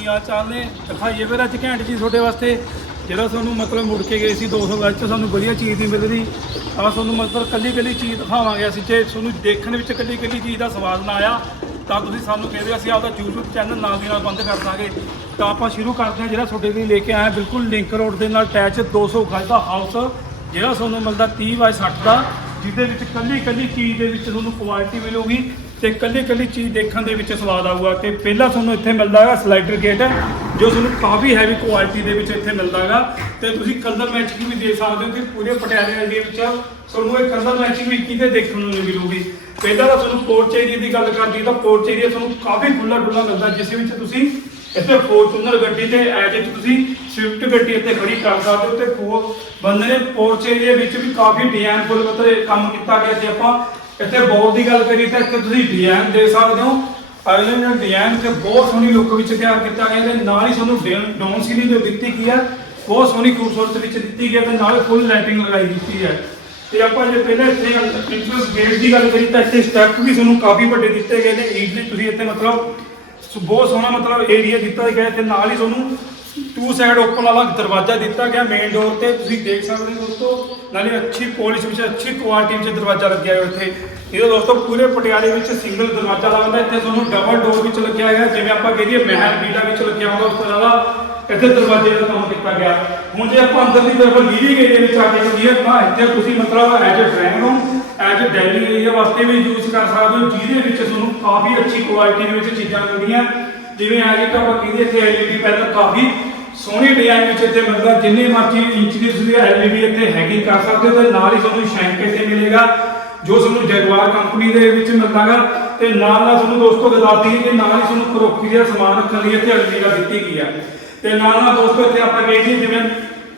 ਕੀ ਹਾਲ ਚਾਲ ਨੇ? ਦਿਖਾਈਏ ਫਿਰ ਅੱਜ ਘੈਂਟ ਜੀ ਤੁਹਾਡੇ ਵਾਸਤੇ। ਜਿਹੜਾ ਤੁਹਾਨੂੰ ਮਤਲਬ ਮੁੜ ਕੇ ਗਏ ਸੀ 200 ਗਜ ਚ, ਸਾਨੂੰ ਵਧੀਆ ਚੀਜ਼ ਨਹੀਂ ਮਿਲ ਰਹੀ। ਆ ਤੁਹਾਨੂੰ ਮਤਲਬ ਕੱਲੀ ਕੱਲੀ ਚੀਜ਼ ਦਿਖਾਵਾਂਗੇ ਅਸੀਂ। ਜੇ ਤੁਹਾਨੂੰ ਦੇਖਣ ਵਿੱਚ ਕੱਲੀ ਕੱਲੀ ਚੀਜ਼ ਦਾ ਸਵਾਦ ਨਾ ਆਇਆ, ਤਾਂ ਤੁਸੀਂ ਸਾਨੂੰ ਕਹਿੰਦੇ ਅਸੀਂ ਆਪਦਾ YouTube ਚੈਨਲ ਨਾਲ ਦੀ ਨਾਲ ਬੰਦ ਕਰ ਦਾਂਗੇ। ਤਾਂ ਆਪਾਂ ਸ਼ੁਰੂ ਕਰਦੇ ਹਾਂ ਜਿਹੜਾ ਤੁਹਾਡੇ ਲਈ ਲੈ ਕੇ ਆਇਆ। ਬਿਲਕੁਲ ਲਿੰਕ ਰੋਡ ਦੇ ਨਾਲ ਅਟੈਚ 200 ਗਜ ਦਾ ਹਾਊਸ ਜਿਹੜਾ ਤੁਹਾਨੂੰ ਮਿਲਦਾ 30 ਬਾਈ 60 ਦਾ, ਜਿਹਦੇ ਵਿੱਚ ਕੱਲੀ ਕੱਲੀ ਚੀਜ਼ ਦੇ ਵਿੱਚ ਤੁਹਾਨੂੰ ਕੁਆਲਿਟੀ ਮਿਲੂਗੀ। ਤੇ ਕੱਲੀ ਕੱਲੀ ਚੀਜ਼ ਦੇਖਣ ਦੇ ਵਿੱਚ ਸਵਾਦ ਆਊਗਾ ਤੇ ਪਹਿਲਾਂ ਤੁਹਾਨੂੰ ਇੱਥੇ ਮਿਲਦਾ ਹੈਗਾ ਸਲਾਈਡਰ ਗੇਟ ਜੋ ਤੁਹਾਨੂੰ ਕਾਫੀ ਹੈਵੀ ਕੁਆਲਿਟੀ ਦੇ ਵਿੱਚ ਇੱਥੇ ਮਿਲਦਾ ਹੈਗਾ। ਤੇ ਤੁਸੀਂ ਕਲਰ ਮੈਚਿੰਗ ਵੀ ਦੇ ਸਕਦੇ ਹੋ ਕਿ ਪੂਰੇ ਪਟਿਆਲੇ ਏਰੀਆ ਵਿੱਚ ਤੁਹਾਨੂੰ ਇਹ ਕਲਰ ਮੈਚਿੰਗ ਵੀ ਕਿਤੇ ਦੇਖਣ ਨੂੰ ਨਹੀਂ ਮਿਲੂਗੀ ਪਹਿਲਾਂ ਤਾਂ ਤੁਹਾਨੂੰ ਪੋਰਚ ਏਰੀਆ ਦੀ ਗੱਲ ਕਰਦੀ ਤਾਂ ਪੋਰਚ ਏਰੀਆ ਤੁਹਾਨੂੰ ਕਾਫੀ ਖੁੱਲਾ ਡੁੱਲਾ ਮਿਲਦਾ, ਜਿਸ ਵਿੱਚ ਤੁਸੀਂ ਇੱਥੇ ਫੋਰਚੂਨਰ ਗੱਡੀ ਤੇ ਐਜ ਇਟ ਤੁਸੀਂ ਸਵਿਫਟ ਗੱਡੀ ਇੱਥੇ ਖੜੀ ਕਰ ਸਕਦੇ ਹੋ ਤੇ ਫੋਰ ਬੰਦੇ ਨੇ ਪੋਰਚ ਏਰੀਆ ਵਿੱਚ ਵੀ ਕਾਫੀ ਡਿਜ਼ਾਈਨ ਫੁੱਲ ਮਤਲਬ ਕੰਮ ਕੀਤਾ ਗਿਆ ਜੇ ਆਪਾਂ ਇੱਥੇ ਬੋਰਡ ਦੀ ਗੱਲ ਕਰੀਏ ਤਾਂ ਇੱਥੇ ਤੁਸੀਂ ਡਿਜ਼ਾਈਨ ਦੇ ਸਕਦੇ ਹੋ। ਅਗਲੇ ਆਇਲੈਂਡ ਡਿਜ਼ਾਈਨ ਤੇ ਬਹੁਤ ਸੋਹਣੀ ਲੁੱਕ ਵਿੱਚ ਤਿਆਰ ਕੀਤਾ ਗਿਆ ਤੇ ਨਾਲ ਹੀ ਤੁਹਾਨੂੰ ਡਾਊਨ ਸੀਲਿੰਗ ਜੋ ਦਿੱਤੀ ਗਈ ਹੈ ਬਹੁਤ ਸੋਹਣੀ ਖੂਬਸੂਰਤ ਵਿੱਚ ਦਿੱਤੀ ਗਈ ਹੈ ਤੇ ਨਾਲ ਫੁੱਲ ਲਾਈਟਿੰਗ ਲਗਾਈ ਦਿੱਤੀ ਹੈ ਤੇ ਆਪਾਂ ਜੇ ਪਹਿਲਾਂ ਇੱਥੇ ਇੰਟਰਸ ਗੇਟ ਦੀ ਗੱਲ ਕਰੀ ਤਾਂ ਇੱਥੇ ਸਟੈਪ ਵੀ ਤੁਹਾਨੂੰ ਕਾਫੀ ਵੱਡੇ ਦਿੱਤੇ ਗਏ ਨੇ। ਈਜ਼ਲੀ ਤੁਸੀਂ ਇੱਥੇ ਮਤਲਬ ਬਹੁਤ ਸੋਹਣਾ ਮਤਲਬ ਏਰੀਆ ਦਿੱਤਾ ਗਿਆ ਤੇ ਨਾਲ ਹੀ ਤੁਹਾਨੂੰ ਟੂ ਸਾਈਡ ਓਪਨ ਵਾਲਾ ਦਰਵਾਜ਼ਾ ਦਿੱਤਾ ਗਿਆ ਮੇਨ ਡੋਰ ਤੇ, ਤੁਸੀਂ ਦੇਖ ਸਕਦੇ ਹੋ ਦੋਸਤੋ, ਨਾਲੇ ਅੱਛੀ ਪੋਲਿਸ਼ ਵਿੱਚ, ਅੱਛੀ ਕੁਆਲਿਟੀ ਵਿੱਚ ਦਰਵਾਜ਼ਾ ਲੱਗਿਆ ਹੋਇਆ ਇੱਥੇ। ਇਹਦਾ ਦੋਸਤੋ ਪੂਰੇ ਪਟਿਆਲੇ ਵਿੱਚ ਸਿੰਗਲ ਦਰਵਾਜ਼ਾ ਲੱਗਦਾ ਇੱਥੇ ਤੁਹਾਨੂੰ ਡਬਲ ਡੋਰ ਵਿੱਚ ਲੱਗਿਆ ਹੋਇਆ, ਜਿਵੇਂ ਆਪਾਂ ਕਹੀਏ ਮਹਿਲ ਬੀਟਾ ਵਿੱਚ ਲੱਗਿਆ ਹੁੰਦਾ ਉਸ ਤੋਂ ਇਲਾਵਾ ਇੱਥੇ ਦਰਵਾਜ਼ੇ ਦਾ ਕੰਮ ਕੀਤਾ ਗਿਆ। ਹੁਣ ਜੇ ਆਪਾਂ ਅੰਦਰ ਦੀ ਤਰਫ ਲੀਵਿੰਗ ਏਰੀਆ ਵਿੱਚ ਆ ਕੇ ਚੱਲੀਏ, ਤਾਂ ਇੱਥੇ ਤੁਸੀਂ ਮਤਲਬ as a drawing room as a dining area ਵਾਸਤੇ ਵੀ ਯੂਜ਼ ਕਰ ਸਕਦੇ ਹੋ, ਜਿਹਦੇ ਵਿੱਚ ਤੁਹਾਨੂੰ ਕਾਫੀ ਅੱਛੀ ਕੁਆਲਿਟੀ ਦੇ ਵਿੱਚ ਚੀਜ਼ਾਂ ਮਿਲਦੀਆਂ। ਜਿਵੇਂ ਆ ਜੀ ਆਪਾਂ ਕਹਿੰਦੇ ਇੱਥੇ ਐਲਈਡੀ ਪੈਨਲ ਕਾਫੀ ਸੋਹਣੀ ਡਿਜ਼ਾਈਨ ਵਿੱਚ ਇੱਥੇ ਮਿਲਦਾ, ਜਿੰਨੇ ਮਰਜ਼ੀ ਇੰਚ ਦੀ ਤੁਸੀਂ ਐਲਈਡੀ ਇੱਥੇ ਹੈਗੀ ਕਰ ਸਕਦੇ ਹੋ ਤੇ ਨਾਲ ਹੀ ਤੁਹਾਨੂੰ ਸ਼ੈਂਕ ਇੱਥੇ ਮਿਲੇਗਾ, ਜੋ ਤੁਹਾਨੂੰ ਜਗਵਾਰ ਕੰਪਨੀ ਦੇ ਵਿੱਚ ਮਿਲਦਾਗਾ ਤੇ ਨਾਲ ਨਾਲ ਤੁਹਾਨੂੰ ਦੋਸਤੋ ਦੱਸਦੀ ਕਿ ਨਾਲ ਹੀ ਤੁਹਾਨੂੰ ਕਰੋਕੀ ਦਾ ਸਮਾਨ ਰੱਖਣ ਲਈ ਇੱਥੇ ਅਲਮੀਰਾ ਦਿੱਤੀ ਗਈ ਹੈ ਤੇ ਨਾਲ ਨਾਲ ਦੋਸਤੋ ਇੱਥੇ ਆਪਾਂ ਕਹੀਏ ਜਿਵੇਂ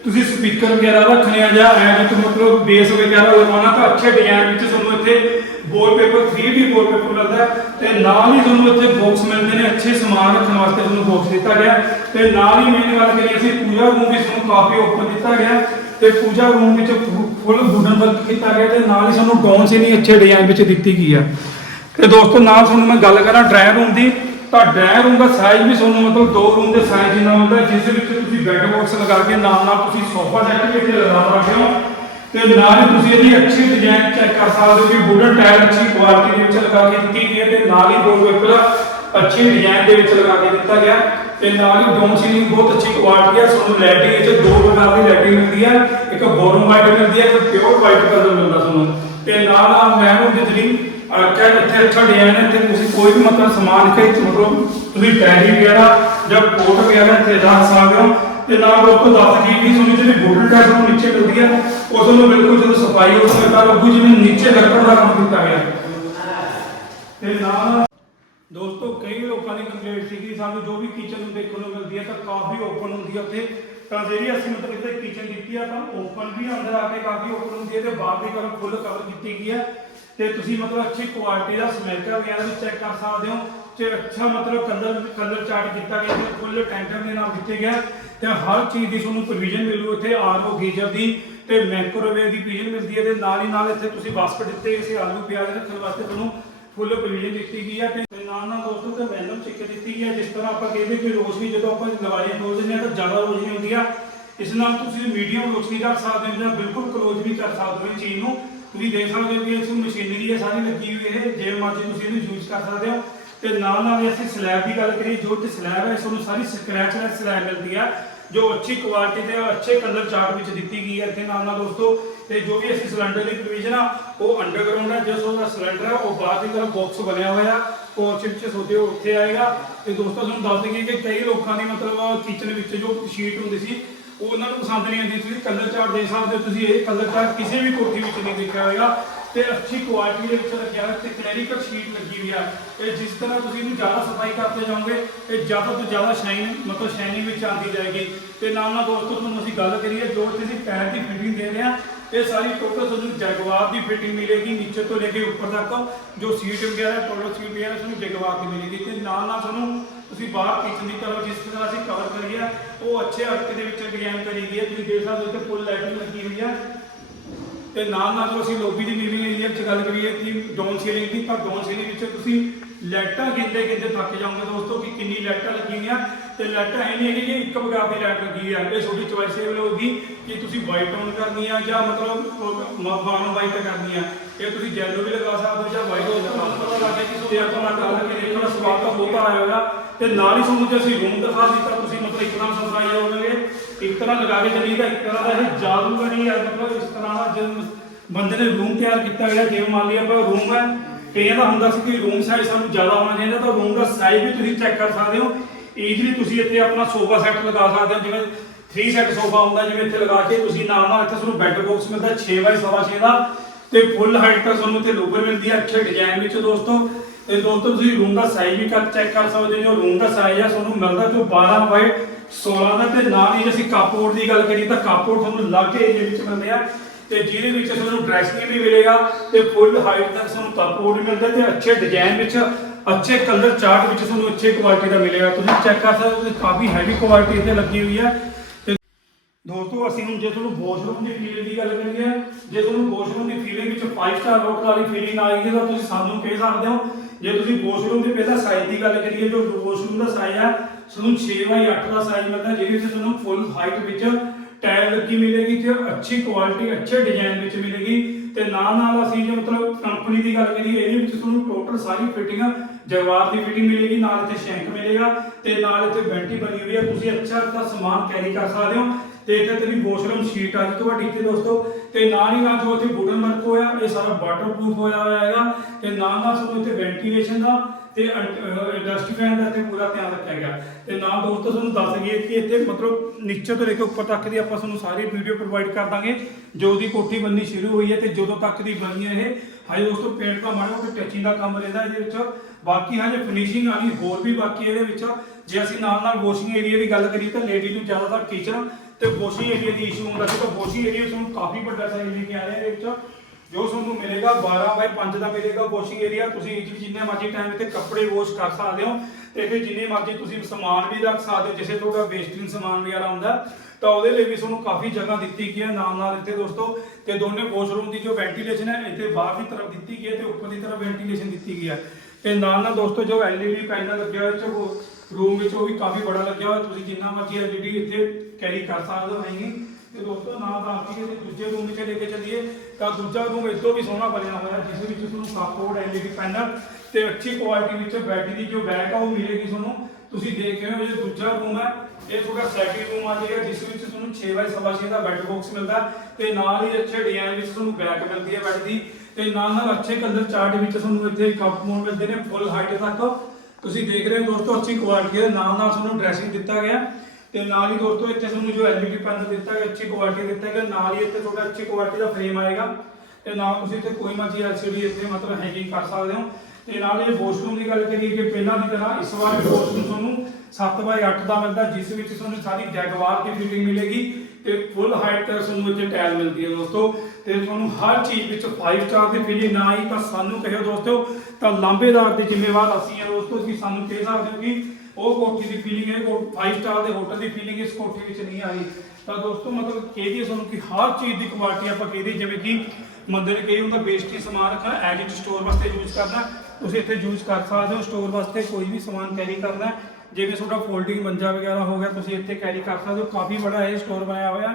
ਤੁਸੀਂ ਸਪੀਕਰ ਵਗੈਰਾ ਰੱਖਣੇ ਆ ਜਾਂ ਐ ਜਿੱਥੇ ਮਤਲਬ ਬੇਸ ਵਗੈਰਾ ਲਗਾਉਣਾ ਤਾਂ ਅੱਛੇ ਡਿਜ਼ਾਈਨ ਵਿੱਚ ਤੁਹਾਨੂੰ ਇੱਥੇ ਵਾਲਪੇਪਰ 3D ਵਾਲਪੇਪਰ ਮਿਲਦਾ ਤੇ ਨਾਲ ਹੀ ਤੁਹਾਨੂੰ ਇੱਥੇ ਬਾਕਸ ਮਿਲਦੇ ਨੇ, ਅੱਛੇ ਸਮਾਨ ਰੱਖਣ ਵਾਸਤੇ ਤੁਹਾਨੂੰ ਬਾਕਸ ਦਿੱਤਾ ਗਿਆ ਤੇ ਨਾਲ ਹੀ ਮੇਨ ਗੱਲ ਕਰੀਏ ਅਸੀਂ, ਪੂਜਾ ਰੂਮ ਵੀ ਤੁਹਾਨੂੰ ਕਾਫੀ ਓਪਨ ਦਿੱਤਾ ਗਿਆ ਤੇ ਪੂਜਾ ਰੂਮ ਵਿੱਚ ਫੁੱਲ ਵੁਡਨ ਵਰਕ ਕੀਤਾ ਗਿਆ ਤੇ ਨਾਲ ਹੀ ਸਾਨੂੰ ਡਾਊਨ ਸੀਲਿੰਗ ਅੱਛੇ ਡਿਜ਼ਾਈਨ ਵਿੱਚ ਦਿੱਤੀ ਗਈ ਆ ਤੇ ਦੋਸਤੋ, ਨਾਲ ਤੁਹਾਨੂੰ ਮੈਂ ਗੱਲ ਕਰਾਂ ਡਰਾਇਰ ਰੂਮ ਦੀ। ਤਾਂ ਡਰਾਇਰ ਰੂਮ ਦਾ ਸਾਈਜ਼ ਵੀ ਤੁਹਾਨੂੰ ਮਤਲਬ ਦੋ ਰੂਮ ਦੇ ਸਾਈਜ਼ ਜਿੰਨਾ ਹੁੰਦਾ ਜਿਸ ਦੇ ਵਿੱਚ ਤੁਸੀਂ ਬੈੱਡ ਬਾਕਸ ਲਗਾ ਕੇ ਨਾਲ ਨਾਲ ਤੁਸੀਂ ਸੋਫਾ ਸੈੱਟ ਵੀ ਇੱਥੇ ਲਗਾ ਸਕਦੇ ਹੋ। ਤੇ ਨਾਲ ਹੀ ਤੁਸੀਂ ਇਹਦੀ ਅੱਛੀ ਸਕਦੇ ਹੋ ਕਿ ਵੁਡਨ ਟਾਇਲ ਅੱਛੀ ਕੁਆਲਿਟੀ ਦੇ ਵਿੱਚ ਲਗਾ ਕੇ ਦਿੱਤੀ ਗਈ ਹੈ ਤੇ ਨਾਲ ਹੀ ਵਾਲਪੇਪਰ ਅੱਛੀ ਡਿਜ਼ਾਈਨ ਦੇ ਵਿੱਚ ਲਗਾ ਕੇ ਦਿੱਤਾ ਗਿਆ ਤੇ ਨਾਲ ਹੀ ਡੋਮ ਸੀਲਿੰਗ ਬਹੁਤ ਅੱਛੀ ਕੁਆਲਿਟੀ ਹੈ। ਤੁਹਾਨੂੰ ਲਾਈਟਿੰਗ ਵਿੱਚ ਦੋ ਪ੍ਰਕਾਰ ਦੀ ਲਾਈਟਿੰਗ ਮਿਲਦੀ ਹੈ। ਇੱਕ ਬੋਰਮ ਵਾਈਟ ਮਿਲਦੀ ਹੈ, ਇੱਕ ਪਿਓਰ ਵਾਈਟ ਕਲਰ ਮਿਲਦਾ ਤੁਹਾਨੂੰ। ਤੇ ਨਾਲ ਨਾਲ ਮੈਨੂਅਲ ਦੀ ਜਿਹੜੀ ਅੱਛਾ ਇੱਥੇ ਅੱਛਾ ਡਿਜ਼ਾਈਨ ਹੈ ਤੇ ਤੁਸੀਂ ਕੋਈ ਵੀ ਮਤਲਬ ਸਮਾਨ ਕੇ ਮਤਲਬ ਤੁਸੀਂ ਡੈਰੀ ਵਗੈਰਾ ਜਾਂ ਕੋਟ ਵਗੈਰਾ ਇੱਥੇ ਰੱਖ ਸਕਦੇ ਹੋ। ਤੇ ਨਾਲ ਉਹ ਤੋਂ ਦੱਸ ਕੀ ਕਿ ਤੁਹਾਨੂੰ ਜਿਹੜੀ ਬੋਟਲ ਟੈਪ ਨੂੰ ਨੀਚੇ ਮਿਲਦੀ ਹੈ ਉਸ ਨੂੰ ਬਿਲਕੁਲ ਜਦੋਂ ਸਫ਼ਾਈ ਉਸ ਨੂੰ ਤਾਂ ਲੱਗੂ ਜਿਵੇਂ ਨੀਚੇ ਲੱਕੜ ਦਾ ਕੰਮ ਕੀਤਾ ਗਿਆ ਤੇ ਨਾਲ ਦੋਸਤੋ, ਕਈ ਲੋਕਾਂ ਦੀ ਕੰਪਲੇਂਟ ਸੀ ਕਿ ਸਾਨੂੰ ਜੋ ਵੀ ਕਿਚਨ ਨੂੰ ਦੇਖਣ ਨੂੰ ਮਿਲਦੀ ਹੈ ਤਾਂ ਕਾਫੀ ਓਪਨ ਹੁੰਦੀ ਹੈ ਉੱਥੇ। ਤਾਂ ਜਿਹੜੀ ਅਸੀਂ ਮਤਲਬ ਇੱਥੇ ਕਿਚਨ ਦਿੱਤੀ ਆ, ਤਾਂ ਓਪਨ ਵੀ ਅੰਦਰ ਆ ਕੇ ਕਾਫੀ ਓਪਨ ਹੁੰਦੀ ਹੈ ਤੇ ਬਾਹਰ ਵੀ ਕਵਰ ਫੁੱਲ ਕਵਰ ਕੀਤੀ ਗਈ ਹੈ ਤੇ ਤੁਸੀਂ ਮਤਲਬ ਅੱਛੀ ਕੁਆਲਿਟੀ ਦਾ ਸਮੈਕਰ ਵਗੈਰਾ ਵੀ ਚੈੱਕ ਕਰ ਸਕਦੇ ਹੋ। ਤੇ ਅੱਛਾ ਮਤਲਬ ਕਲਰ ਕਲਰ ਚਾਰਟ ਕੀਤਾ ਗਿਆ ਤੇ ਫੁੱਲ ਟੈਂਕਰ ਦੇ ਨਾਲ ਦਿੱਤੇ ਗਿਆ ਤੇ ਹਰ ਚੀਜ਼ ਦੀ ਤੁਹਾਨੂੰ ਪ੍ਰੋਵੀਜ਼ਨ ਮਿਲੂ ਇੱਥੇ ਆਰਓ ਗੀਜ਼ਰ ਦੀ ਤੇ ਮਾਈਕ੍ਰੋਵੇਵ ਦੀ ਪ੍ਰੋਵੀਜ਼ਨ ਮਿਲਦੀ ਹੈ ਤੇ ਨਾਲ ਹੀ ਨਾਲ ਇੱਥੇ ਤੁਸੀਂ ਬਾਸਕਟ ਦਿੱਤੇ ਕਿਸੇ ਆਲੂ, ਪਿਆਜ਼ ਰੱਖਣ ਵਾਸਤੇ ਤੁਹਾਨੂੰ ਫੁੱਲ ਪ੍ਰੋਵੀਜ਼ਨ ਦਿੱਤੀ ਗਈ ਹੈ ਤੇ ਨਾਲ ਨਾਲ ਦੋਸਤੋ ਤੇ ਮੈਨਮ ਚਿੱਕ ਦਿੱਤੀ ਗਈ ਹੈ, ਜਿਸ ਤਰ੍ਹਾਂ ਆਪਾਂ ਕਹਿੰਦੇ ਕਿ ਰੋਸ਼ਨੀ ਜਦੋਂ ਆਪਾਂ ਲਵਾਰੀਆਂ ਖੋਲ ਦਿੰਦੇ ਹਾਂ ਤਾਂ ਜ਼ਿਆਦਾ ਰੋਸ਼ਨੀ ਹੁੰਦੀ ਆ ਇਸ ਨਾਲ ਤੁਸੀਂ ਮੀਡੀਅਮ ਰੋਸ਼ਨੀ ਕਰ ਸਕਦੇ ਹੋ ਜਾਂ ਬਿਲਕੁਲ ਕਲੋਜ਼ ਵੀ ਕਰ ਸਕਦੇ ਹੋ ਚੀਜ਼ ਨੂੰ। ਤੁਸੀਂ ਦੇਖ ਸਕਦੇ ਹੋ ਕਿ ਇਸ ਮਸ਼ੀਨਰੀ ਹੈ, ਸਾਰੀ ਲੱਗੀ ਹੋਈ ਹੈ ਜੇ ਮਰਜ਼ੀ ਤੁਸੀਂ ਇਹਨੂੰ ਯੂਜ਼ ਕਰ ਸਕਦੇ ਹੋ। ਤੇ ਨਾਲ ਨਾਲ ਅਸੀਂ ਸਲੈਬ ਦੀ ਗੱਲ ਕਰੀਏ, ਜੋ ਤੇ ਸਲੈਬ ਹੈ ਇਸ ਨੂੰ ਸਾਰੀ ਸਕ੍ਰੈਚਲੈਸ ਸਲੈਬ ਮਿਲਦੀ ਆ, ਜੋ ਅੱਛੀ ਕੁਆਲਿਟੀ ਤੇ ਅੱਛੇ ਕਲਰ ਚਾਰਟ ਵਿੱਚ ਦਿੱਤੀ ਗਈ ਹੈ ਇੱਥੇ ਨਾਲ ਨਾਲ ਦੋਸਤੋ। ਤੇ ਜੋ ਵੀ ਅਸੀਂ ਸਿਲੰਡਰ ਦੀ ਪ੍ਰੋਵੀਜ਼ਨ ਆ, ਉਹ ਅੰਡਰਗਰਾਉਂਡ ਹੈ, ਜਿਸ ਉਹਦਾ ਸਿਲੰਡਰ ਹੈ, ਉਹ ਬਾਹਰ ਦੀ ਤਰਫ ਬਾਕਸ ਬਣਿਆ ਹੋਇਆ ਪੋਰਚ ਵਿੱਚ ਸੋਤੇ ਉੱਥੇ ਆਏਗਾ। ਤੇ ਦੋਸਤੋ, ਤੁਹਾਨੂੰ ਦੱਸ ਦਈਏ ਕਿ ਕਈ ਲੋਕਾਂ ਦੀ ਮਤਲਬ ਕਿਚਨ ਵਿੱਚ ਜੋ ਸ਼ੀਟ ਹੁੰਦੀ ਸੀ, ਉਹ ਉਹਨਾਂ ਨੂੰ ਪਸੰਦ ਨਹੀਂ ਆਉਂਦੀ ਤੁਸੀਂ ਕਲਰ ਚਾਰਟ ਦੇ ਸਕਦੇ ਹੋ ਤੁਸੀਂ ਇਹ ਕਲਰ ਚਾਰਟ ਕਿਸੇ ਵੀ ਕੋਠੀ ਵਿੱਚ ਨਹੀਂ ਦੇਖਿਆ ਹੋਏਗਾ। ਤੇ ਅੱਛੀ ਕੁਆਲਿਟੀ ਦੇ ਵਿੱਚ ਲੱਗਿਆ ਹੋਇਆ ਤੇ ਕਲੈਰੀਕਲ ਸ਼ੀਟ ਲੱਗੀ ਹੋਈ ਆ। ਇਹ ਜਿਸ ਤਰ੍ਹਾਂ ਤੁਸੀਂ ਇਹਨੂੰ ਜ਼ਿਆਦਾ ਸਫ਼ਾਈ ਕਰਦੇ ਜਾਓਗੇ, ਇਹ ਜ਼ਿਆਦਾ ਤੋਂ ਜ਼ਿਆਦਾ ਸ਼ਾਈਨ ਮਤਲਬ ਸ਼ਾਈਨਿੰਗ ਵਿੱਚ ਆਉਂਦੀ ਜਾਏਗੀ। ਤੇ ਨਾਲ ਨਾਲ ਦੋਸਤੋ, ਤੁਹਾਨੂੰ ਅਸੀਂ ਗੱਲ ਕਰੀਏ, ਜੋ ਤੁਸੀਂ ਪੈਰ ਦੀ ਫਿਟਿੰਗ ਦੇ ਰਹੇ ਆ, ਇਹ ਸਾਰੀ ਟੋਟਲ ਤੁਹਾਨੂੰ ਜੈਗਵਾਰ ਦੀ ਫਿਟਿੰਗ ਮਿਲੇਗੀ, ਨੀਚੇ ਤੋਂ ਲੈ ਕੇ ਉੱਪਰ ਤੱਕ। ਜੋ ਸੀਟ ਵਗੈਰਾ ਟੋਟਲ ਸੀਟ ਵਗੈਰਾ, ਤੁਹਾਨੂੰ ਜੈਗਵਾਰ ਦੀ ਮਿਲੇਗੀ। ਤੇ ਨਾਲ ਨਾਲ ਤੁਹਾਨੂੰ ਤੁਸੀਂ ਬਾਹਰ ਕਿਚਨ ਦੀ ਤਰਫ ਜਿਸ ਤਰ੍ਹਾਂ ਅਸੀਂ ਕਵਰ ਕਰੀ ਆ ਉਹ ਅੱਛੇ ਹਲਕੇ ਦੇ ਵਿੱਚ ਡਿਜ਼ਾਈਨ ਕਰੀ ਗਈ ਹੈ ਤੁਸੀਂ ਦੇਖ ਸਕਦੇ ਹੋ ਕਿ ਫੁੱਲ ਲਾਈਟਿੰਗ ਲੱਗੀ ਹੋਈ ਆ। ਤੇ ਨਾਲ ਨਾਲ ਜੋ ਅਸੀਂ ਲੋਬੀ ਦੀ ਲਿਵਿੰਗ ਏਰੀਆ ਵਿੱਚ ਗੱਲ ਕਰੀਏ ਕਿ ਡਾਊਨ ਸੀਲਿੰਗ ਦੀ ਤਾਂ ਡਾਊਨ ਸੀਲਿੰਗ ਵਿੱਚ ਤੁਸੀਂ ਲਾਈਟਾਂ ਗਿੰਦੇ ਗਿੰਦੇ ਥੱਕ ਜਾਓਗੇ ਦੋਸਤੋ ਕਿ ਕਿੰਨੀ ਲਾਈਟਾਂ ਲੱਗੀਆਂ। ਤੇ ਲਾਈਟਾਂ ਇਹ ਨਹੀਂ ਹੈਗੀ ਕਿ ਇੱਕ ਪ੍ਰਕਾਰ ਦੀ ਲਾਈਟ ਲੱਗੀ ਆ। ਇਹ ਤੁਹਾਡੀ ਚੋਇਸੇਬਲ ਹੋਊਗੀ ਕਿ ਤੁਸੀਂ ਵਾਈਟ ਔਨ ਕਰਨੀ ਆ ਜਾਂ ਮਤਲਬ ਮਾਨੋ ਵਾਈਟ ਕਰਨੀ ਆ ਇਹ ਤੁਸੀਂ ਜੈਲੋ ਵੀ ਲਗਾ ਸਕਦੇ ਹੋ ਜਾਂ ਵਾਈਟ ਹੋ ਤੁਹਾਨੂੰ ਪਤਾ ਲੱਗ ਕਿ ਤੇ ਆਪਾਂ ਨਾਲ ਗੱਲ ਕਰੀਏ ਇਹਨਾਂ ਦਾ ਸਵਾਦ ਤਾਂ ਬਹੁਤ ਆਇਆ ਹੋਇਆ। ਤੇ ਨਾਲ ਹੀ ਤੁਹਾਨੂੰ ਜੇ ਅਸੀਂ ਰੂਮ ਦਿਖਾ ਦਿੱਤਾ ਤੁਸੀਂ ਮਤਲਬ ਇੱਕ ਤਰ੍ਹਾਂ ਸਰਪ੍ਰਾਈਜ਼ ਹੋਵੋਗੇ ਇੱਕ ਤਰ੍ਹਾਂ ਲਗਾ ਕੇ ਚੱਲੀ ਤਾਂ ਇੱਕ ਤਰ੍ਹਾਂ ਦਾ ਇਹ ਜਾਦੂਗਰੀ ਆ, ਮਤਲਬ ਇਸ ਤਰ੍ਹਾਂ ਦਾ ਜਦ ਬੰਦੇ ਨੇ ਰੂਮ ਤਿਆਰ ਕੀਤਾ ਗਿਆ ਜਿਵੇਂ ਮੰਨ ਲਈ ਆਪਾਂ ਰੂਮ ਹੈ ਕਈਆਂ ਦਾ ਹੁੰਦਾ ਸੀ ਕਿ ਰੂਮ ਸਾਈਜ਼ ਸਾਨੂੰ ਜ਼ਿਆਦਾ ਹੋਣਾ ਚਾਹੀਦਾ, ਤਾਂ ਰੂਮ ਦਾ ਸਾਈਜ਼ ਵੀ ਤੁਸੀਂ ਚੈੱਕ ਕਰ ਸਕਦੇ ਹੋ। ਈਜ਼ੀਲੀ ਤੁਸੀਂ ਇੱਥੇ ਆਪਣਾ ਸੋਫਾ ਸੈੱਟ ਲਗਾ ਸਕਦੇ ਹੋ, ਜਿਵੇਂ 3 ਸੈੱਟ ਸੋਫਾ ਹੁੰਦਾ, ਜਿਵੇਂ ਇੱਥੇ ਲਗਾ ਕੇ ਤੁਸੀਂ ਨਾਲ ਨਾਲ ਇੱਥੇ ਤੁਹਾਨੂੰ ਬੈੱਡ ਬਾਕਸ ਮਿਲਦਾ 6 ਬਾਈ 6.5 ਦਾ, ਤੇ ਫੁੱਲ ਹਾਈਟ ਤੱਕ ਤੁਹਾਨੂੰ ਇੱਥੇ ਲੋਕਰ ਮਿਲਦੀ ਹੈ, ਅੱਛੇ ਡਿਜ਼ਾਈਨ ਵਿੱਚ ਦੋਸਤੋ। ਤੇ ਦੋਸਤੋ ਤੁਸੀਂ ਰੂਮ ਦਾ ਸਾਈਜ਼ ਵੀ ਕਰ ਚੈੱਕ ਕਰ ਸਕਦੇ ਹੋ ਜੋ ਰੂਮ ਦਾ ਸਾਈਜ਼ ਹੈ ਤੁਹਾਨੂੰ ਮਿਲਦਾ ਜੋ 12 ਬਾਈ 16 ਦਾ ਤੇ ਨਾਲ ਹੀ ਜੇ ਅਸੀਂ ਕਾਪੋਰਡ ਦੀ ਗੱਲ ਕਰੀਏ ਤਾਂ ਕਾਪੋਰਡ ਤੁਹਾਨੂੰ ਅਲੱਗ ਏਰੀਆ ਵਿੱਚ ਮਿਲਦੇ ਆ ਤੇ ਜਿਹਦੇ ਵਿੱਚ ਤੁਹਾਨੂੰ ਡਰੈਸਿੰਗ ਵੀ ਮਿਲੇਗਾ ਤੇ ਫੁੱਲ ਹਾਈਟ ਤੱਕ ਤੁਹਾਨੂੰ ਕਾਪੋਰਡ ਵੀ ਮਿਲਦਾ ਤੇ ਅੱਛੇ ਡਿਜ਼ਾਈਨ ਵਿੱਚ, ਅੱਛੇ ਕਲਰ ਚਾਰਟ ਵਿੱਚ ਤੁਹਾਨੂੰ ਅੱਛੇ ਕੁਆਲਿਟੀ ਦਾ ਮਿਲੇਗਾ। ਤੁਸੀਂ ਚੈੱਕ ਕਰ ਸਕਦੇ ਹੋ ਕਿ ਕਾਫੀ ਹੈਵੀ ਕੁਆਲਿਟੀ ਇੱਥੇ ਲੱਗੀ ਹੋਈ ਹੈ ਤੇ ਦੋਸਤੋ, ਅਸੀਂ ਹੁਣ ਜੇ ਤੁਹਾਨੂੰ ਵਾਸ਼ਰੂਮ ਦੀ ਫੀਲਿੰਗ ਦੀ ਗੱਲ ਕਰੀਏ, ਜੇ ਤੁਹਾਨੂੰ ਵਾਸ਼ਰੂਮ ਦੀ ਫੀਲਿੰਗ ਵਿੱਚ 5 ਸਟਾਰ ਹੋਟਲ ਵਾਲੀ ਫੀਲਿੰਗ ਆਏਗੀ ਤਾਂ ਤੁਸੀਂ ਸਾਨੂੰ ਕਹਿ ਸਕਦੇ ਹੋ ਜੇ ਤੁਸੀਂ ਵਾਸ਼ਰੂਮ ਦੇ ਪਹਿਲਾਂ ਸਾਈਜ਼ ਦੀ ਗੱਲ ਕਰੀਏ, ਜੋ ਵਾਸ਼ਰੂਮ ਦਾ ਸਾਈਜ਼ ਆ, ਤੁਹਾਨੂੰ 6 ਬਾਈ 8 ਦਾ ਸਾਈਜ਼ ਮਿਲਦਾ, ਜਿਹਦੇ ਵਿੱਚ ਤੁਹਾਨੂੰ ਫੁੱਲ ਹਾਈਟ ਵਿੱਚ ਟਾਇਲ ਲੱਗੀ ਮਿਲੇਗੀ ਤੇ ਅੱਛੀ ਕੁਆਲਿਟੀ ਅੱਛੇ ਡਿਜ਼ਾਈਨ ਵਿੱਚ ਮਿਲੇਗੀ। ਤੇ ਨਾਲ ਨਾਲ ਅਸੀਂ ਜੇ ਮਤਲਬ ਕੰਪਨੀ ਦੀ ਗੱਲ ਕਰੀਏ, ਇਹਦੇ ਵਿੱਚ ਤੁਹਾਨੂੰ ਟੋਟਲ ਸਾਰੀ ਫਿਟਿੰਗ ਜਗਵਾਰ ਦੀ ਫਿਟਿੰਗ ਮਿਲੇਗੀ, ਨਾਲ ਇੱਥੇ ਸ਼ੈਂਕ ਮਿਲੇਗਾ, ਤੇ ਨਾਲ ਇੱਥੇ ਬੈਂਟੀ ਬਣੀ ਹੋਈ ਹੈ ਤੁਸੀਂ ਅੱਛਾ ਦਾ ਸਮਾਨ ਕੈਰੀ ਕਰ ਸਕਦੇ ਹੋ। ਤੇ ਇੱਥੇ ਤੇਰੀ ਵਾਸ਼ਰੂਮ ਸ਼ੀਟ ਆ ਜੀ ਤੁਹਾਡੀ ਇੱਥੇ ਦੋਸਤੋ, ਤੇ ਨਾਲ ਹੀ ਨਾਲ ਜੋ ਇੱਥੇ ਵੁਡਨ ਵਰਕ ਹੋਇਆ, ਇਹ ਸਾਰਾ ਵਾਟਰਪ੍ਰੂਫ ਹੋਇਆ ਹੋਇਆ ਹੈਗਾ, ਤੇ ਨਾਲ ਨਾਲ ਤੁਹਾਨੂੰ ਇੱਥੇ ਵੈਂਟੀਲੇਸ਼ਨ ਦਾ ਤੇ ਡਸਟ ਫੈਨ ਦਾ ਇੱਥੇ ਪੂਰਾ ਧਿਆਨ ਰੱਖਿਆ ਗਿਆ। ਤੇ ਨਾਲ ਦੋਸਤੋ ਤੁਹਾਨੂੰ ਦੱਸ ਦਈਏ ਕਿ ਇੱਥੇ ਮਤਲਬ ਨੀਚੇ ਤੋਂ ਲੈ ਕੇ ਉੱਪਰ ਤੱਕ ਦੀ ਆਪਾਂ ਤੁਹਾਨੂੰ ਸਾਰੀ ਵੀਡੀਓ ਪ੍ਰੋਵਾਈਡ ਕਰ ਦਾਂਗੇ, ਜੋ ਦੀ ਕੋਠੀ ਬੰਨੀ ਸ਼ੁਰੂ ਹੋਈ ਹੈ ਤੇ ਜਦੋਂ ਤੱਕ ਦੀ ਬਣੀ ਹੈ ਇਹ। ਹਜੇ ਦੋਸਤੋ ਪੇਂਟ ਦਾ ਮਾੜਾ ਮੋਟਾ ਟੱਚਿੰਗ ਦਾ ਕੰਮ ਰਹਿੰਦਾ ਇਹਦੇ ਵਿੱਚ। ਬਾਕੀ ਹਜੇ ਫਿਨਿਸ਼ਿੰਗ ਆਣੀ ਹੋਰ ਵੀ ਬਾਕੀ ਇਹਦੇ ਵਿੱਚ। ਜੇ ਅਸੀਂ ਨਾਲ ਨਾਲ ਵਾਸ਼ਿੰਗ ਏਰੀਆ ਦੀ ਗੱਲ ਕਰੀਏ ਤਾਂ ਲੇਡੀ ਨੂੰ ਜ਼ਿਆਦਾਤਰ ਕਿਚਨ ਤੇ ਵਾਸ਼ਿੰਗ ਏਰੀਆ ਦੀ ਇਸ਼ੂ ਹੁੰਦਾ ਸੀ, ਤਾਂ ਵਾਸ਼ਿੰਗ ਏਰੀਆ ਤੁਹਾਨੂੰ ਕਾਫੀ ਵੱਡਾ ਸਾਈਜ਼ ਲੈ ਕੇ ਆ ਵਿੱਚ। ਜੋ ਤੁਹਾਨੂੰ ਮਿਲੇਗਾ 12 ਬਾਈ 5 ਦਾ ਮਿਲੇਗਾ ਵਾਸ਼ਿੰਗ ਏਰੀਆ ਤੁਸੀਂ ਇਜਲੀ ਜਿੰਨੇ ਮਰਜ਼ੀ ਟਾਈਮ ਤੇ ਕੱਪੜੇ ਵਾਸ਼ ਕਰ ਸਕਦੇ ਹੋ ਤੇ ਫਿਰ ਜਿੰਨੇ ਮਰਜ਼ੀ ਤੁਸੀਂ ਸਮਾਨ ਵੀ ਰੱਖ ਸਕਦੇ ਹੋ, ਜਿਵੇਂ ਤੁਹਾਡਾ ਵੇਸਟਿੰਗ ਸਮਾਨ ਵਗੈਰਾ ਹੁੰਦਾ, ਤਾਂ ਉਹਦੇ ਲਈ ਵੀ ਤੁਹਾਨੂੰ ਕਾਫੀ ਜਗ੍ਹਾ ਦਿੱਤੀ ਗਈ ਹੈ ਨਾਲ ਨਾਲ ਇੱਥੇ ਦੋਸਤੋ, ਤੇ ਦੋਨੇ ਵਾਸ਼ਰੂਮ ਦੀ ਜੋ ਵੈਂਟੀਲੇਸ਼ਨ ਹੈ, ਇੱਥੇ ਬਾਹਰ ਦੀ ਤਰਫ ਦਿੱਤੀ ਗਈ ਹੈ ਤੇ ਉੱਪਰ ਦੀ ਤਰਫ ਵੈਂਟੀਲੇਸ਼ਨ ਦਿੱਤੀ ਗਈ ਹੈ। ਤੇ ਨਾਲ ਨਾਲ ਦੋਸਤੋ ਜੋ ਐਲਈਡੀ ਪੈਨਲ ਲੱਗਿਆ ਹੋਇਆ ਹੈ ਉਹ ਰੂਮ ਵਿੱਚ ਉਹ ਵੀ ਕਾਫੀ ਬੜਾ ਲੱਗਿਆ ਹੋਇਆ। ਤੁਸੀਂ ਜਿੰਨਾ ਮਰਜ਼ੀ ਐਲਈਡੀ ਇੱਥੇ ਕੈਰੀ ਕਰ ਸਕਦੇ ਹੋ ਹੈਗੀ ਤੇ ਦੋਸਤੋ, ਨਾਲ ਦਾ ਆਪੀ ਦੇ ਦੂਜੇ ਰੂਮ ਵਿੱਚ ਲੈ ਕੇ ਚੱਲੀਏ। ਤਾਂ ਦੂਜਾ ਰੂਮ ਇਸ ਤੋਂ ਵੀ ਸੋਹਣਾ ਬਣਿਆ ਹੋਇਆ, ਜਿਸ ਵਿੱਚ ਤੁਹਾਨੂੰ ਕਾਪੋਰਡ ਐਲਈਡੀ ਪੈਨਲ ਤੇ ਅੱਛੀ ਕੁਆਲਿਟੀ ਵਿੱਚ ਬੈਟਰੀ ਦੀ ਜੋ ਬੈਕ ਆ, ਉਹ ਮਿਲੇਗੀ ਤੁਹਾਨੂੰ। ਤੁਸੀਂ ਦੇਖ ਰਹੇ ਹੋ, ਇਹ ਦੂਜਾ ਰੂਮ ਹੈ। ਇਹ ਤੁਹਾਡਾ ਸੈਕਿੰਡ ਰੂਮ ਆ ਜਾਏਗਾ ਜਿਸ ਵਿੱਚ ਤੁਹਾਨੂੰ 6 ਬਾਈ 6 ਦਾ ਬੈੱਡ ਬਾਕਸ ਮਿਲਦਾ। ਤੇ ਨਾਲ ਹੀ ਅੱਛੇ ਡਿਜ਼ਾਈਨ ਵਿੱਚ ਤੁਹਾਨੂੰ ਬੈਕ ਮਿਲਦੀ ਹੈ ਬੈੱਡ ਦੀ। ਤੇ ਨਾਲ ਨਾਲ ਅੱਛੇ ਕਲਰ ਚਾਰਟ ਵਿੱਚ ਤੁਹਾਨੂੰ ਇੱਥੇ ਕੱਪ ਮੋਡ ਮਿਲਦੇ ਨੇ ਫੁੱਲ ਹਾਈਟ ਤੱਕ। ਤੁਸੀਂ ਦੇਖ ਰਹੇ ਹੋ ਦੋਸਤੋ, ਅੱਛੀ ਕੁਆਲਿਟੀ ਦੇ ਨਾਲ ਨਾਲ ਤੁਹਾਨੂੰ ਡਰੈਸਿੰਗ ਦਿੱਤਾ ਗਿਆ। ਤੇ ਨਾਲ ਹੀ ਦੋਸਤੋ, ਇੱਥੇ ਤੁਹਾਨੂੰ ਜੋ ਐਲਈਡੀ ਪੈਨਲ ਦਿੱਤਾ ਗਿਆ, ਅੱਛੀ ਕੁਆਲਿਟੀ ਦਿੱਤਾ ਗਿਆ। ਨਾਲ ਹੀ ਇੱਥੇ ਤੁਹਾਡਾ ਅੱਛੀ ਕੁਆਲਿਟੀ ਦਾ ਫਰੇਮ ਆਏਗਾ। ਤੇ ਨਾਲ ਤੁਸੀਂ ਇੱਥੇ ਕੋਈ ਮਰਜ਼ੀ ਐਲਸੀਡੀ ਇੱਥੇ ਮਤਲਬ ਹੈਂਗਿੰਗ ਕਰ ਸਕਦੇ ਹੋ। ਤੇ ਨਾਲ ਇਹ ਵਾਸ਼ਰੂਮ ਦੀ ਗੱਲ ਕਰੀਏ ਕਿ ਪਹਿਲਾਂ ਦੀ ਤਰ੍ਹਾਂ ਇਸ ਵਾਰ ਵਾਸ਼ਰੂਮ ਤੁਹਾਨੂੰ 7x8 ਦਾ ਮਿਲਦਾ, ਜਿਸ ਵਿੱਚ ਤੁਹਾਨੂੰ ਸਾਰੀ ਜੈਗਵਾਰ ਦੀ ਫਿਟਿੰਗ ਮਿਲੇਗੀ। ਤੇ ਫੁੱਲ ਹਾਈਟ ਤੇ ਤੁਹਾਨੂੰ ਇੱਥੇ ਟਾਇਲ ਮਿਲਦੀ ਹੈ ਦੋਸਤੋ। ਤੇ ਤੁਹਾਨੂੰ ਹਰ ਚੀਜ਼ ਵਿੱਚ 5 ਸਟਾਰ ਦੀ ਫੀਲਿੰਗ ਨਾ ਆਈ ਤਾਂ ਸਾਨੂੰ ਕਹਿਓ ਦੋਸਤੋ, ਤਾਂ ਲਾਂਬੇਦਾਰ ਦੇ ਜ਼ਿੰਮੇਵਾਰ ਅਸੀਂ ਹਾਂ ਦੋਸਤੋ ਕਿ ਸਾਨੂੰ ਕਹਿ ਸਕਦੇ ਹੋ ਕਿ ਉਹ ਕੋਠੀ ਦੀ ਫੀਲਿੰਗ ਹੈ, ਉਹ 5 ਸਟਾਰ ਦੇ ਹੋਟਲ ਦੀ ਫੀਲਿੰਗ ਇਸ ਕੋਠੀ ਵਿੱਚ ਨਹੀਂ ਆਈ। ਤਾਂ ਦੋਸਤੋ, ਮਤਲਬ ਕਹਿਦੀ ਤੁਹਾਨੂੰ ਕਿ ਹਰ ਚੀਜ਼ ਦੀ ਕੁਆਲਿਟੀ ਆਪਾਂ ਕਹਿਦੀ ਜਿਵੇਂ ਕਿ ਮੰਦਰ ਕਹੀ ਹੁੰਦਾ ਬੇਸਟੀ ਸਮਾਨ ਰੱਖਣਾ ਐਜ ਸਟੋਰ ਵਾਸਤੇ ਯੂਜ਼ ਕਰਨਾ, ਤੁਸੀਂ ਇੱਥੇ ਯੂਜ਼ ਕਰ ਸਕਦੇ ਹੋ ਸਟੋਰ ਵਾਸਤੇ ਕੋਈ ਵੀ ਸਮਾਨ ਕੈਰੀ ਕਰਨਾ ਜਿਵੇਂ ਤੁਹਾਡਾ ਫੋਲਡਿੰਗ ਮੰਜਾ ਵਗੈਰਾ ਹੋ ਗਿਆ, ਤੁਸੀਂ ਇੱਥੇ ਕੈਰੀ ਕਰ ਸਕਦੇ ਹੋ। ਕਾਫੀ ਬੜਾ ਇਹ ਸਟੋਰ ਬਣਾਇਆ ਹੋਇਆ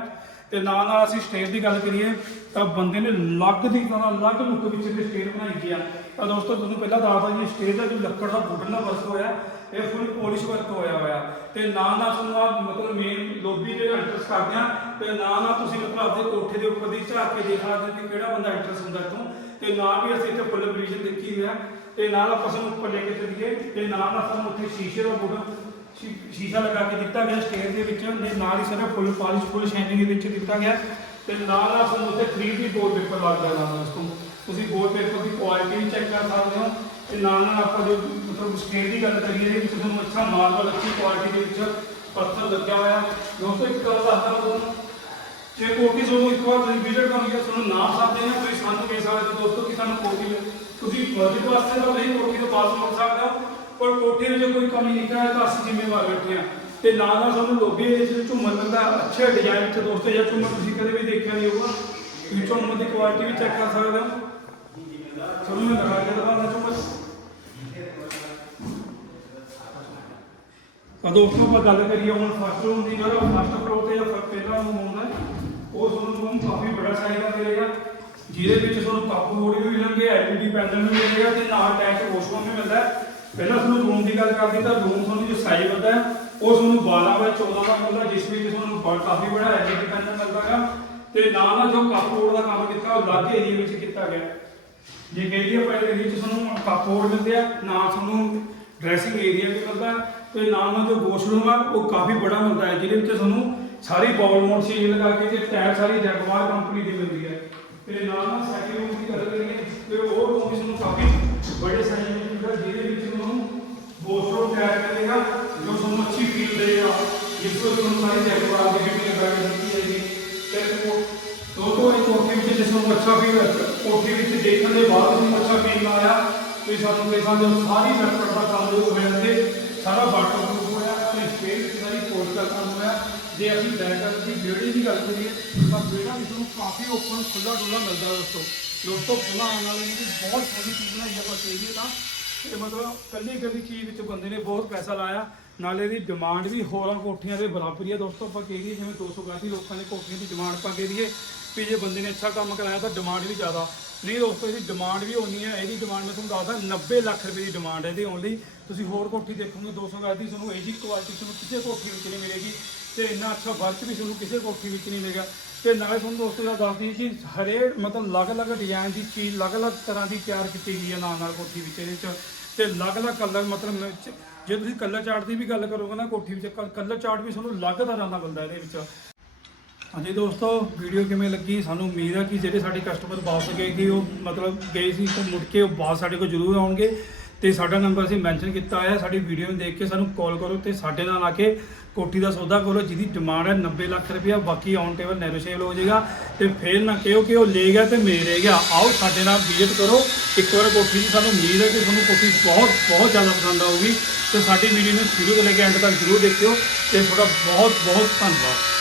ਤੇ ਨਾਲ ਨਾਲ ਅਸੀਂ ਸਟੇਜ ਦੀ ਗੱਲ ਕਰੀਏ, ਤਾਂ ਬੰਦੇ ਨੇ ਲੱਗ ਦੀ ਤਰ੍ਹਾਂ ਅਲੱਗ ਲੁੱਕ ਵਿੱਚ ਇਹ ਸਟੇਜ ਬਣਾਈ ਗਿਆ ਤਾਂ ਦੋਸਤੋ, ਤੁਹਾਨੂੰ ਪਹਿਲਾਂ ਦੱਸਦਾ ਜੀ ਸਟੇਜ ਦਾ ਜੋ ਲੱਕੜ ਦਾ ਵੁੱਡਨ ਦਾ ਵਰਕ ਹੋਇਆ, ਇਹ ਫੁੱਲ ਪੋਲਿਸ਼ ਵਰਕ ਹੋਇਆ ਹੋਇਆ। ਤੇ ਨਾਲ ਨਾਲ ਤੁਹਾਨੂੰ ਆ ਮਤਲਬ ਮੇਨ ਲੋਬੀ ਦੇ ਐਂਟਰਸ ਕਰਦੇ ਆ ਤੇ ਨਾਲ ਨਾਲ ਤੁਸੀਂ ਮਤਲਬ ਆਪਣੇ ਕੋਠੇ ਦੇ ਉੱਪਰ ਦੀ ਝਾਕ ਕੇ ਦੇਖ ਸਕਦੇ ਹੋ ਕਿ ਕਿਹੜਾ ਬੰਦਾ ਐਂਟਰਸ ਹੁੰਦਾ ਇੱਥੋਂ। ਤੇ ਨਾਲ ਵੀ ਅਸੀਂ ਇੱਥੇ ਫੁੱਲ ਵਿਜ਼ਨ ਦੇਖੀ ਹੋਇਆ ਤੇ ਨਾਲ ਆਪਾਂ ਸਾਨੂੰ ਉੱਪਰ ਲੈ ਕੇ ਚੱਲੀਏ, ਤੇ ਨਾਲ ਨਾਲ ਸਾਨੂੰ ਉੱਥੇ ਸ਼ੀਸ਼ੇ ਦਾ ਵੁੱਡਨ ਸ਼ੀਸ਼ਾ ਲਗਾ ਕੇ ਦਿੱਤਾ ਗਿਆ ਸਟੇਜ ਦੇ ਵਿੱਚ, ਤੇ ਨਾਲ ਹੀ ਸਾਰਾ ਫੁੱਲ ਪਾਲਿਸ਼, ਫੁੱਲ ਸ਼ਾਈਨਿੰਗ ਦੇ ਵਿੱਚ ਦਿੱਤਾ ਗਿਆ। ਤੇ ਨਾਲ ਨਾਲ ਸਾਨੂੰ ਉੱਥੇ 3D ਬੋਰਡ ਪੇਪਰ ਲੱਗਦਾ ਨਾਲ ਉਸ ਤੋਂ। ਤੁਸੀਂ ਬੋਰਡ ਪੇਪਰ ਦੀ ਕੁਆਲਿਟੀ ਚੈੱਕ ਕਰ ਸਕਦੇ ਹੋ। ਤੇ ਨਾਲ ਨਾਲ ਆਪਾਂ ਜੋ ਮਤਲਬ ਸਟੇਜ ਦੀ ਗੱਲ ਕਰੀਏ, ਇਹਦੇ ਵਿੱਚ ਤੁਹਾਨੂੰ ਅੱਛਾ ਮਾਰਬਲ ਅੱਛੀ ਕੁਆਲਿਟੀ ਦੇ ਵਿੱਚ ਪੱਥਰ ਲੱਗਿਆ ਹੋਇਆ। ਦੋਸਤੋ, ਇੱਕ ਗੱਲ ਦੱਸਦਾ ਤੁਹਾਨੂੰ। ਜੇ ਕੋਟੀ ਤੁਹਾਨੂੰ ਇੱਕ ਵਾਰ ਤੁਸੀਂ ਵਿਜ਼ਿਟ ਕਰੋਗੇ ਤੁਹਾਨੂੰ ਨਾਮ ਸਕਦੇ ਨੇ ਤੁਸੀਂ ਸਾਨੂੰ ਕਹਿ ਸਕਦੇ ਦੋਸਤੋ ਕਿ ਸਾਨੂੰ ਕੋਟੀ ਤੁਸੀਂ ਮਸਜਿਦ ਵਾਸਤੇ ਤਾਂ ਨਹੀਂ, ਕੋਠੀ ਤੋਂ ਪਾਸ ਮੰਗ ਸਕਦਾ ਪਰ ਕੋਠੀ ਵਿੱਚ ਕੋਈ ਕਮੀ ਨਿਕਲ ਆਏ ਤਾਂ ਅਸੀਂ ਜ਼ਿੰਮੇਵਾਰ ਬੈਠੇ ਆ ਤੇ ਨਾ ਨਾ ਸਾਨੂੰ ਲੋਬੀ ਇਸ ਵਿੱਚ ਝੁੰਮਣ ਦਾ ਅੱਛੇ ਡਿਜ਼ਾਈਨ ਤੇ ਦੋਸਤੋ ਜਾਂ ਝੁੰਮਣ ਤੁਸੀਂ ਕਦੇ ਵੀ ਦੇਖਿਆ ਨਹੀਂ ਹੋਊਗਾ। ਤੁਸੀਂ ਝੁੰਮਣ ਦੀ ਕੁਆਲਿਟੀ ਵੀ ਚੈੱਕ ਕਰ ਸਕਦੇ ਹੋ। ਤੁਹਾਨੂੰ ਮੈਂ ਦਿਖਾ ਕੇ ਦਿਖਾਉਣਾ ਝੁੰਮਣ। ਦੋਸਤੋ ਆਪਾਂ ਗੱਲ ਕਰੀਏ ਹੁਣ ਫਸਟ ਰੂਮ ਦੀ ਜਿਹੜਾ ਫਸਟ ਫਲੋਰ ਤੇ ਜਾਂ ਪਹਿਲਾ ਰੂਮ ਹੁੰਦਾ। ਉਹ ਤੁਹਾਨੂੰ ਰੂਮ ਕਾਫੀ ਬੜਾ ਚਾਹੀਦਾ ਮਿਲੇਗਾ ਜਿਹਦੇ ਵਿੱਚ ਤੁਹਾਨੂੰ ਕੱਪ ਬੋਰਡ ਵੀ ਮਿਲਣਗੇ ਐਲਈਡੀ ਪੈਨਲ ਵੀ ਮਿਲੇਗਾ ਤੇ ਨਾਲ ਅਟੈਚ ਵਾਸ਼ਰੂਮ ਵੀ ਮਿਲਦਾ ਹੈ। ਪਹਿਲਾਂ ਤੁਹਾਨੂੰ ਰੂਮ ਦੀ ਗੱਲ ਕਰਦੀ ਤਾਂ ਰੂਮ ਤੁਹਾਨੂੰ ਜੋ ਸਾਈਜ਼ ਵੱਡਾ ਹੈ, ਉਹ ਤੁਹਾਨੂੰ 12 ਬਾਏ 14 ਦਾ ਮਿਲਦਾ, ਜਿਸ ਵਿੱਚ ਤੁਹਾਨੂੰ ਬੜਾ ਕਾਫੀ ਬੜਾ ਐਲਈਡੀ ਪੈਨਲ ਮਿਲਦਾ ਹੈ ਤੇ ਨਾਲ ਨਾਲ ਜੋ ਕੱਪ ਬੋਰਡ ਦਾ ਕੰਮ ਕੀਤਾ, ਉਹ ਅਲੱਗ ਏਰੀਆ ਵਿੱਚ ਕੀਤਾ ਗਿਆ। ਹੈ। ਜੇ ਕਹੀਏ ਆਪਾਂ ਇਹਦੇ ਵਿੱਚ ਤੁਹਾਨੂੰ ਕੱਪ ਬੋਰਡ ਮਿਲਦੇ ਆ, ਨਾਲ ਤੁਹਾਨੂੰ ਡਰੈਸਿੰਗ ਏਰੀਆ ਵੀ ਮਿਲਦਾ ਹੈ ਤੇ ਨਾਲ ਨਾਲ ਜੋ ਵਾਸ਼ਰੂਮ ਆ, ਉਹ ਕਾਫੀ ਬੜਾ ਮਿਲਦਾ ਹੈ, ਜਿਹਦੇ ਵਿੱਚ ਤੁਹਾਨੂੰ ਸਾਰੀ ਬਾਲ ਮੋਡ ਚੀਜ਼ ਲਗਾ ਕੇ ਤੇ ਟਾਇਰ ਸਾਰੀ ਜੈਗਵਾਰ ਕੰਪਨੀ ਦੀ ਮਿਲਦੀ ਹੈ। ਤੇ ਨਾਲ ਨਾਲ ਸੈਕਿੰਡ ਰੂਮ ਦੀ ਗੱਲ ਕਰੀਏ, ਤੇ ਉਹ ਰੂਮ ਵੀ ਤੁਹਾਨੂੰ ਕਾਫੀ ਬੜੇ ਸਾਈਜ਼ ਵਿੱਚ ਮਿਲਦਾ ਜਿਹਦੇ ਵਿੱਚ ਤੁਹਾਨੂੰ ਵਾਸ਼ਰੂਮ ਟਾਇਰ ਮਿਲੇਗਾ ਜੋ ਤੁਹਾਨੂੰ ਅੱਛੀ ਫੀਲ ਦੇਗਾ ਜਿਸ ਤੋਂ ਤੁਹਾਨੂੰ ਸਾਰੀ ਜੈਗਵਾਰ ਦੀ ਫਿਟਿੰਗ ਲਗਾ ਕੇ ਦਿੱਤੀ ਜਾਏਗੀ। ਤੇ ਉਹ ਦੋ ਤੋਂ ਇੱਕ ਕੋਠੀ ਵਿੱਚ ਜਿਸ ਨੂੰ ਅੱਛਾ ਫੀਲ ਕੋਠੀ ਵਿੱਚ ਦੇਖਣ ਦੇ ਬਾਅਦ ਤੁਹਾਨੂੰ ਅੱਛਾ ਫੀਲ ਆਇਆ, ਤੇ ਸਾਨੂੰ ਦੇ ਸਾਨੂੰ ਸਾਰੀ ਮੈਟਰ ਦਾ ਕੰਮ ਜੋ ਹੋਇਆ ਤੇ ਸਾਰਾ ਵਾਟਰ ਪ੍ਰੂਫ ਹੋਇਆ ਸਾਰੀ ਕੋਟ ਦਾ ਕੰਮ ਹੋਇਆ। ਜੇ ਅਸੀਂ ਬੈਕਅਪ ਦੀ ਬਿਲਡਿੰਗ ਦੀ ਗੱਲ ਕਰੀਏ, ਤਾਂ ਬਿਲਡਿੰਗ ਵੀ ਤੁਹਾਨੂੰ ਕਾਫੀ ਓਪਨ ਖੁੱਲਾ ਡੁੱਲਾ ਮਿਲਦਾ ਦੋਸਤੋ। ਦੋਸਤੋ ਪਹਿਲਾਂ ਆਉਣ ਵਾਲੇ ਨੇ ਬਹੁਤ ਸੋਹਣੀ ਚੀਜ਼ ਬਣਾਈ ਆਪਾਂ ਕਹੀਏ ਤਾਂ। ਇਹ ਮਤਲਬ ਕੱਲੀ ਕੱਲੀ ਚੀਜ਼ ਵਿੱਚ ਬੰਦੇ ਨੇ ਬਹੁਤ ਪੈਸਾ ਲਾਇਆ। ਨਾਲੇ ਦੀ ਡਿਮਾਂਡ ਵੀ ਹੋਰਾਂ ਕੋਠੀਆਂ ਦੇ ਬਰਾਬਰ ਹੀ ਆ ਦੋਸਤੋ, ਆਪਾਂ ਕਹੀਏ ਜਿਵੇਂ 200 ਗਾਤੀ ਲੋਕਾਂ ਨੇ ਕੋਠੀਆਂ ਦੀ ਡਿਮਾਂਡ ਪਾ ਕੇ ਦੀਏ ਵੀ ਜੇ ਬੰਦੇ ਨੇ ਅੱਛਾ ਕੰਮ ਕਰਾਇਆ ਤਾਂ ਡਿਮਾਂਡ ਵੀ ਜ਼ਿਆਦਾ। ਨਹੀਂ ਦੋਸਤੋ, ਇਹਦੀ ਡਿਮਾਂਡ ਵੀ ਉਨੀ ਹੈ। ਇਹਦੀ ਡਿਮਾਂਡ ਮੈਂ ਤੁਹਾਨੂੰ ਦੱਸਦਾ 90 ਲੱਖ ਰੁਪਏ ਦੀ ਡਿਮਾਂਡ ਹੈ ਇਹਦੀ ਓਨਲੀ ਤੁਸੀਂ ਹੋਰ ਕੋਠੀ ਦੇਖੋਗੇ 200 ਗਾਤੀ ਤੁਹਾਨੂੰ ਇਹਦੀ ਕੁਆਲਿਟੀ ਤੁਹਾਨੂੰ ਕਿਸੇ ਕੋਠੀ ਵਿੱਚ ਨਹੀਂ ਮਿਲੇਗੀ। ਤੇ ਇੰਨਾ ਅੱਛਾ ਵਰਕ ਵੀ ਤੁਹਾਨੂੰ ਕਿਸੇ ਕੋਠੀ ਵਿੱਚ ਨਹੀਂ ਮਿਲੇਗਾ ਤੇ ਨਾਲੇ ਤੁਹਾਨੂੰ ਦੋਸਤੋ ਦਾ ਦੱਸਦੀ ਕਿ ਹਰੇਕ ਮਤਲਬ ਅਲੱਗ-ਅਲੱਗ ਡਿਜ਼ਾਈਨ ਦੀ ਚੀਜ਼, ਅਲੱਗ-ਅਲੱਗ ਤਰ੍ਹਾਂ ਦੀ ਤਿਆਰ ਕੀਤੀ ਗਈ ਹੈ ਨਾਲ ਨਾਲ ਕੋਠੀ ਵਿੱਚ ਇਹਦੇ ਵਿੱਚ ਤੇ ਅਲੱਗ-ਅਲੱਗ ਕਲਰ ਮਤਲਬ ਜੇ ਤੁਸੀਂ ਕਲਰ ਚਾਰਟ ਦੀ ਵੀ ਗੱਲ ਕਰੋਗੇ ਨਾ ਕੋਠੀ ਵਿੱਚ ਕਲਰ ਚਾਰਟ ਵੀ ਤੁਹਾਨੂੰ ਅਲੱਗ ਤਰ੍ਹਾਂ ਦਾ ਮਿਲਦਾ ਇਹਦੇ ਵਿੱਚ। ਹਾਂਜੀ ਦੋਸਤੋ ਵੀਡੀਓ ਕਿਵੇਂ ਲੱਗੀ? ਸਾਨੂੰ ਉਮੀਦ ਹੈ ਕਿ ਜਿਹੜੇ ਸਾਡੇ ਕਸਟਮਰ ਵਾਪਸ ਗਏ, ਕਿ ਉਹ ਮਤਲਬ ਗਏ ਸੀ ਤਾਂ ਮੁੜ ਕੇ ਉਹ ਵਾਪਸ ਸਾਡੇ ਕੋਲ ਜ਼ਰੂਰ ਆਉਣਗੇ। ਤੇ ਸਾਡਾ ਨੰਬਰ ਅਸੀਂ ਮੈਂਸ਼ਨ ਕੀਤਾ ਹੋਇਆ, ਸਾਡੀ ਵੀਡੀਓ ਨੂੰ ਦੇਖ ਕੇ ਸਾਨੂੰ ਕਾਲ ਕਰੋ ਤੇ ਸਾਡੇ ਨਾਲ ਆ ਕੇ ਕੋਠੀ ਦਾ ਸੌਦਾ ਕਰੋ, ਜਿਹਦੀ ਡਿਮਾਂਡ ਹੈ 90 ਲੱਖ ਰੁਪਇਆ, ਬਾਕੀ ਔਨ ਟੇਬਲ ਨੈਗੋਸ਼ੀਏਬਲ ਹੋ ਜਾਏਗਾ। ਤੇ ਫੇਰ ਨਾ ਕਿਹੋ ਕਿ ਉਹ ਲੈ ਗਿਆ ਤੇ ਮੇਰੇ ਰਹਿ ਗਿਆ। ਆਓ ਸਾਡੇ ਨਾਲ ਵਿਜ਼ਿਟ ਕਰੋ। ਇੱਕ ਵਾਰ ਕੋਠੀ ਦੀ ਸਾਨੂੰ ਉਮੀਦ ਹੈ ਕਿ ਤੁਹਾਨੂੰ ਕੋਠੀ ਬਹੁਤ ਬਹੁਤ ਜ਼ਿਆਦਾ ਪਸੰਦ ਆਊਗੀ। ਤੇ ਸਾਡੀ ਵੀਡੀਓ ਨੂੰ ਸ਼ੁਰੂ ਤੋਂ ਲੈ ਕੇ ਐਂਡ ਤੱਕ ਜ਼ਰੂਰ ਦੇਖਿਓ। ਤੇ ਤੁਹਾਡਾ ਬਹੁਤ ਬਹੁਤ ਧੰਨਵਾਦ।